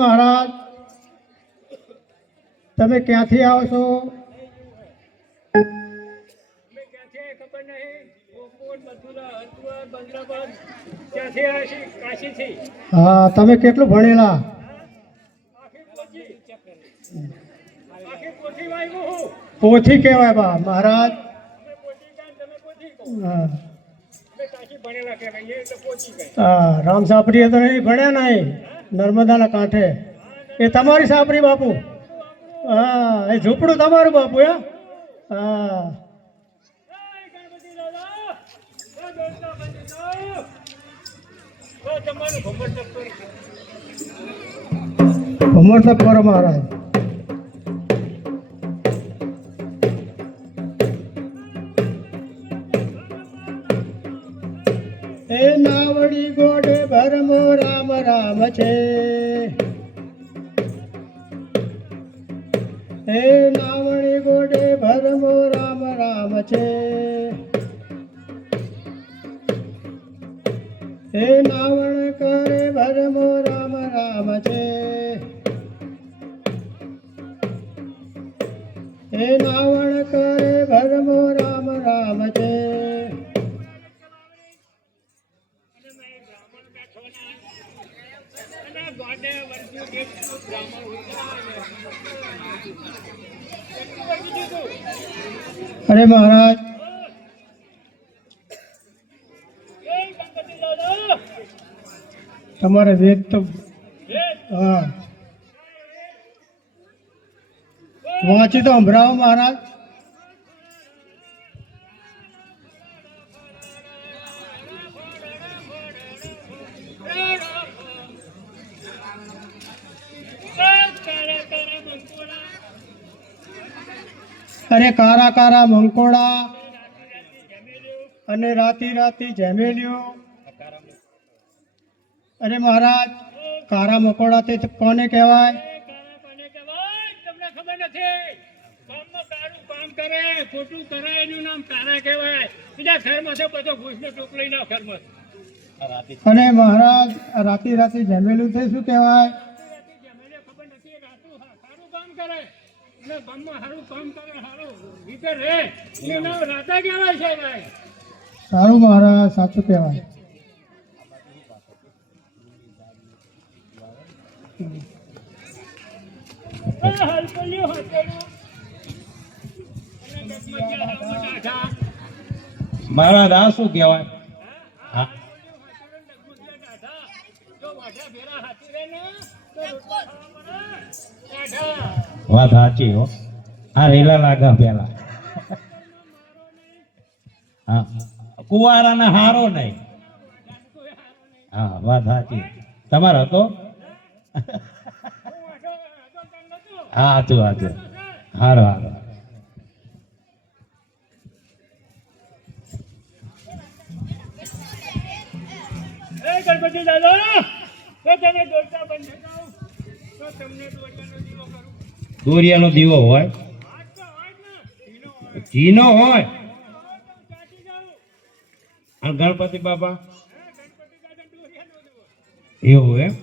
મહારાજ, તમે ક્યાંથી આવો છો? હા, તમે કેટલું ભણેલા? પોથી કહેવાય બા મહારાજ. હા, રામ સાપરી તો નહીં ભણ્યા નહીં, નર્મદાના કાંઠે. એ તમારી સાપરી બાપુ? હા, એ ઝૂંપડું તમારું બાપુ? હા. ભમર તપ કરો મહારાજ. એ નાવડી ગોડે ભરમો રામ રામ છે. એ નાવડી ગોડે ભરમો રામ રામ છે. એ નાવણ કરે ભરમો રામ રામ છે. એ નાવણ કરે ભરમો રામ રામ છે. અરે મહારાજ, તમારે વેદ તો હા વાંચી તો સંભળાવો મહારાજ. અરે કારા કારા મંકોડા અને રાતી રાતી જેમેલ્યો. અરે મહારાજ, કારા મકોડા તે કોને કહેવાય? તમને ખબર નથી? કામમાં કારું કામ કરે, ખોટું કરે એનું નામ કારા કહેવાય. બીજા ઘરમાં છે બધો ઘૂસનો ટોપલો ના ઘરમાં. અને મહારાજ, રાતી રાતી જેમેલું તે શું કહેવાય? ખબર નથી. સારું કામ કરે, ગામમાં સારું કામ કરે, સારું રીતે રે, એનું નામ રાતા કહેવાય છે ભાઈ. સારું મહારાજ, સાચું કહેવાય. મહારાજ આ શું કહેવાય? વાત સાચી હો. આ રેલા લાગા પેલા હા, કુવારાને હારો નહીં. હા, વાત સાચી. તમારો હતો? હા, હતું હતું. હારો હારો. ગણપતિ દાદા, તો તમે દોરતા બંધ થાવ તો તમને દોરતાનો દીવો કરું. દોરિયાનો દીવો હોય, ઘીનો હોય. અને ગણપતિ બાપા એવું એમ?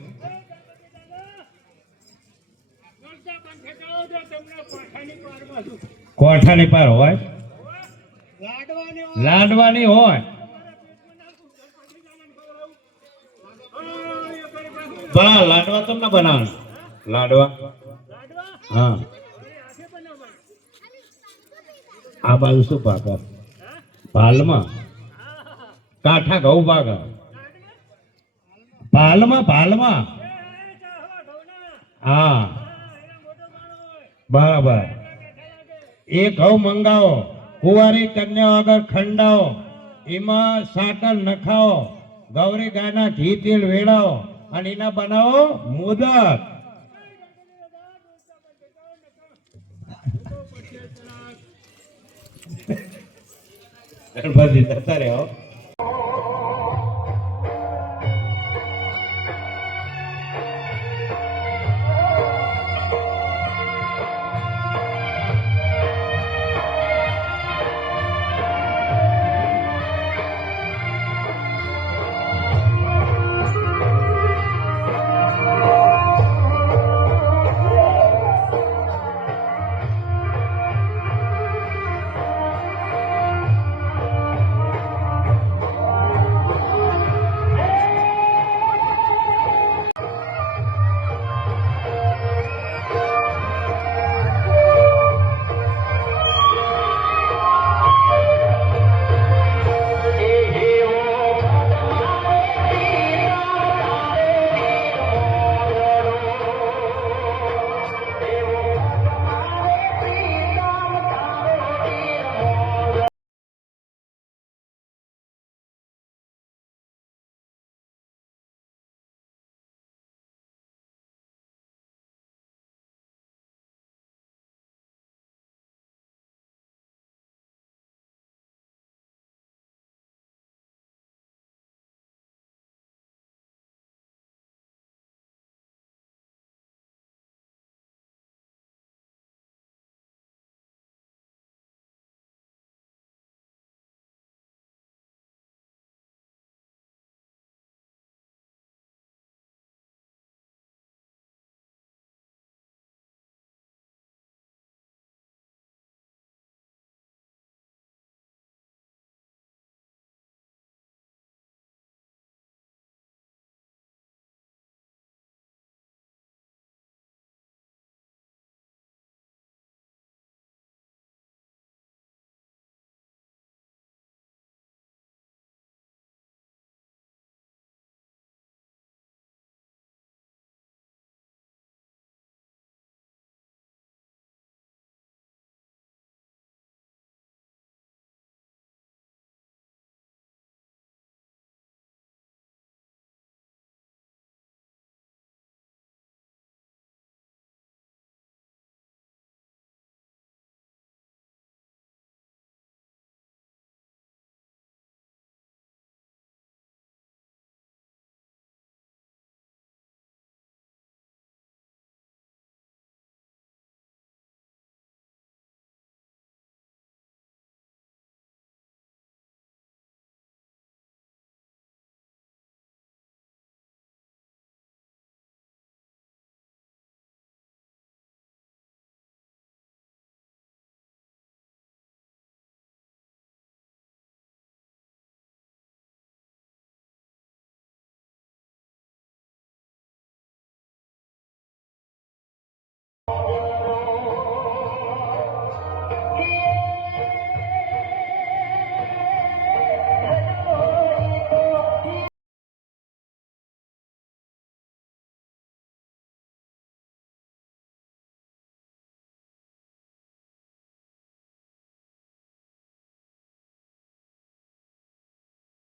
કોઠાની પાર હોય, લાડવાની હોય. બા લાડવા તમને બનાવે? લાડવા હા. આ બાજુ શું પાક? ભાલમાં કાંઠા ઘઉં પાક. ભાલમાં ભાલમાં હા, બરાબર. એ ઘઉં મંગાવો, કુંવારી કન્યા વગર ખંડાવો, એમાં સાકર નખાવો, ગૌરી ગાયના ઘી તેલ વેળાવો અને એના બનાવો મોદક. ગણપતિ જતા રહ્યો.